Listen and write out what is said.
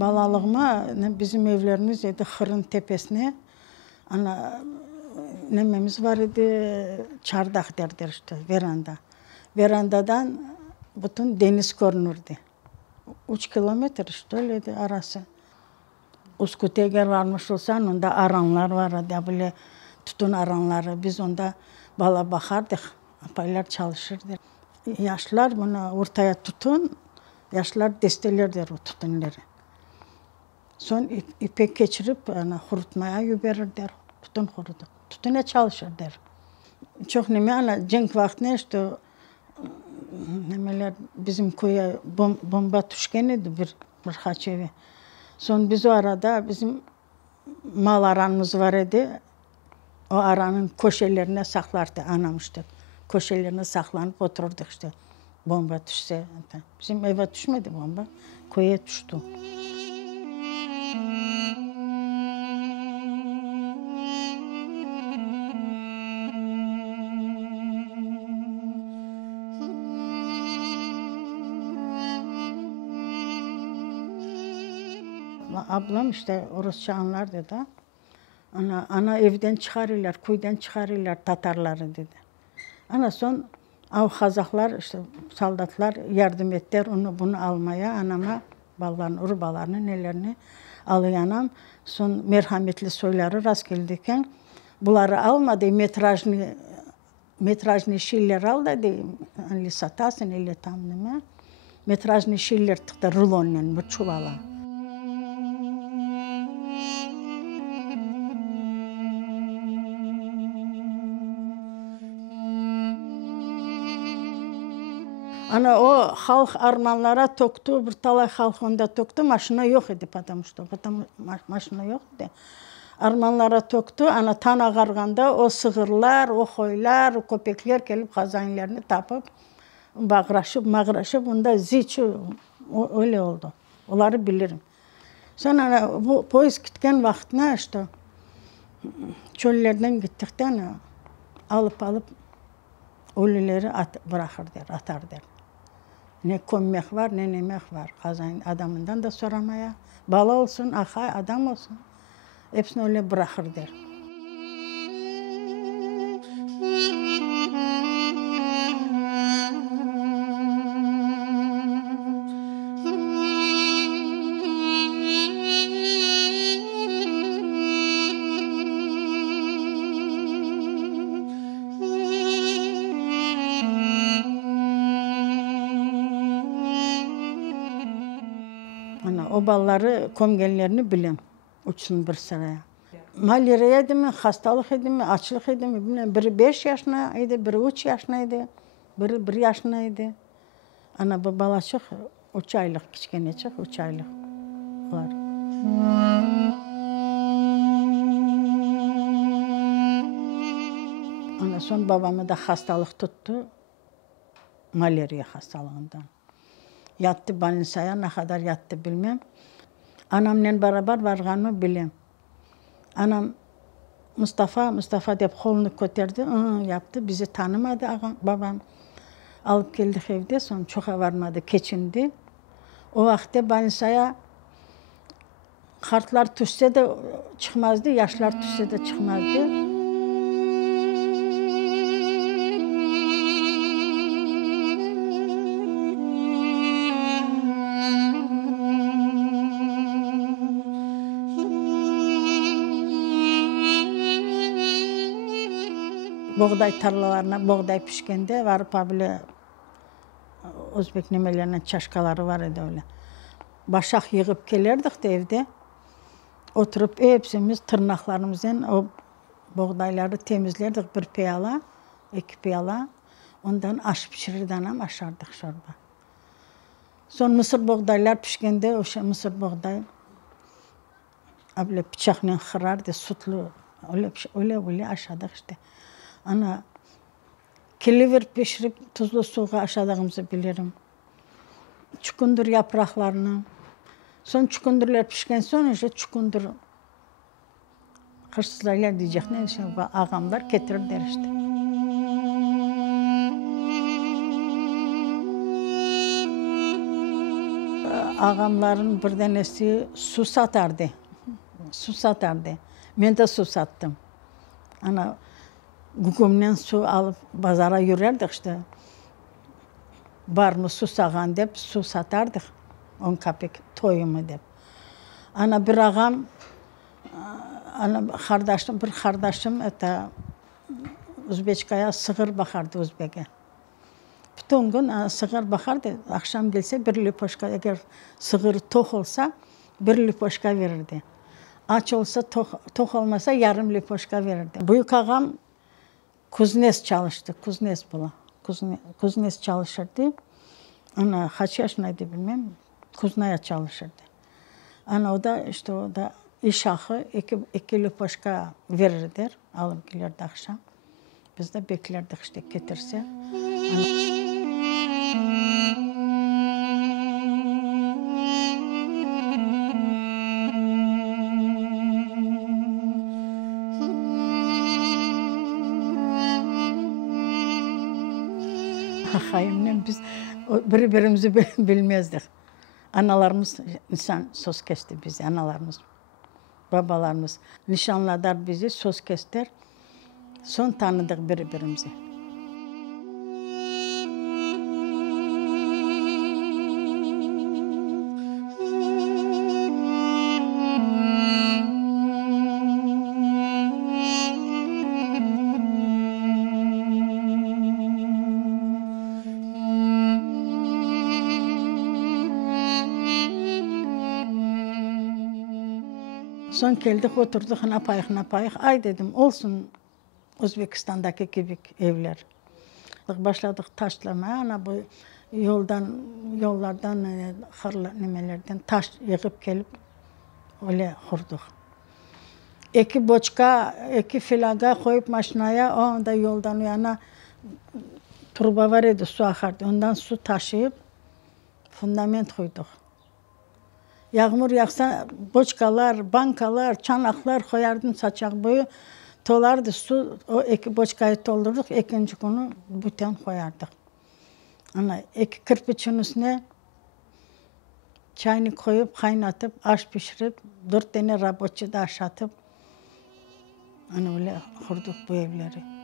Balalığıma bizim evlerimiz idi Xırın tepesine. Ana nememiz var idi, çardak derler işte, veranda. Verandadan bütün deniz görünürdü. 3 kilometre işte öyleydi arası. Uskuteger varmış olsan onda aranlar vardı, böyle tutun aranları. Biz onda bala bakardık, apaylar çalışırdı. Yaşlılar bunu ortaya tutun, yaşlılar destelerler o tutunları. Son ipek geçirip kurutmaya yüberirler. Tutun kurudu. Tutuna çalışırlar. Çok neme cenk vaktine işte nemeler bizim köye bomba düşken idi birkaç evi. Son biz o arada bizim mal aranımız var idi. O aranın köşelerine saklardı anam işte. Köşelerine saklanıp otururduk işte. Bomba düşse. Bizim eve düşmedi bomba. Köye düştü. Ablam işte Rusça anlar dedi. Ana evden çıkarırlar, kuyudan çıkarırlar Tatarları dedi. Ana son av Kazaklar işte soldatlar yardım ettiler onu bunu almaya anama ballarını, urbalarını nelerini alıyanam. Son merhametli soyları rast geldikken bunları almadı metrajlı şiller al dedi. Anli satasın elle tam neme. Metrajlı şiller tıktı rulonla bir çuvala. Ana o halk armanlara toktu, bir talay halk onda toktu, maşına yok idi потому что maşına yok idi. Armanlara toktu, ana tan ağarganda o sığırlar, o koylar, o köpekler gelip kazanlarını tapıp, mağraşıp, onda ziçi öyle oldu. Onları bilirim. Sonra bu polis gitken vaktine işte çöllerden gittikten alıp ölüleri atarlar. Ne kömmek var ne yemek var. Kazan adamından da soramaya. Bala olsun, adam olsun. Hepsini öyle bırakırlar. O balları, komgenlerini bilem. Uçsun bir sıraya. Malariya idi mi, hastalık idi mi, açlık idi mi bilmem. Biri 5 yaşındaydı, biri 3 yaşındaydı, biri 1 yaşındaydı. Ana bu balacık 3 aylık, küçükenecik 3 aylık var. Ana son babamı da hastalık tuttu. Malariya hastalığından. Yattı Balinsa'ya, ne kadar yattı bilmem. Anamla beraber varganımı bilem. Anam Mustafa deyip kolunu götürdü, yaptı. Bizi tanımadı babam. Alıp geldik evde, sonra çok varmadı, keçindi. O vakitte Balinsa'ya kartlar düşse de çıkmazdı, yaşlar düşse de çıkmazdı. Buğday tarlalarına buğday pişkende varıp böyle Özbek nemelerinin çaşkaları var idi öyle. Başak yığıp gelirdik de evde. Oturup hepsimiz tırnaklarımızdan o buğdayları temizlerdik bir piyala, 2 piyala. Ondan aş pişirirdi anam, aşardık şorba. Son mısır buğdaylar pişkende o mısır buğday böyle bıçakla kırardı, sütlü öyle aşardık işte. Ana Kiliver pişirip tuzlu suya aşadığımızı bilirim. Çukundur yapraklarını. Son çukundurlar pişken sonra işte çukundur hırsızlar diyecek ne için ağamlar getirirler işte. Ağamların bir tanesi su satardı. Su satardı. Ben de su sattım. Ana gugumdan su alıp pazara yürürdük işte. Var mı su sağan deyip su satardık. 10 kapik toyumu deyip. Ana bir ağam, bir kardeşim Özbekaya sığır bakardı Özbek'e. Bütün gün sığır bakardı. Akşam gelse bir lipoşka, eğer sığır tok olsa bir lipoşka verirdi. Aç olsa tok olmasa yarım lipoşka verirdi. Büyük ağam kuznes çalıştı. Kuznes bula. Kuznes çalışırdı. Ana kaç yaşındaydı bilmem. Kuznaya çalışırdı. Ana o da iş hakkı iki lipoşka verirler. Alıp gelirdi akşam. Biz de beklerdik işte getirse. Hayımla biz birbirimizi bilmezdik. Analarımız nişan söz kesti bizi, analarımız, babalarımız nişanladılar bizi, söz kestiler. Son tanıdık birbirimizi. Son geldik oturduk ne yapayık. Ay dedim olsun Özbekistan'daki gibi evler. Başladık taşlamaya. Ana bu yollardan nemelerden taş yığıp gelip öyle kurduk. İki filaga koyup maşinaya o da yoldan yana turba var idi su akardı. Ondan su taşıyıp fundament koyduk. Yağmur yağsa boçkalar, bankalar, çanaklar koyardım saçak boyu. Tolardı su, o iki boçkayı doldurduk, ikinci günü büten koyardık. Ana iki kırpıçın üstüne çayını koyup, kaynatıp, aş pişirip, 4 tane rabotçu da aşatıp, ana öyle kurduk bu evleri.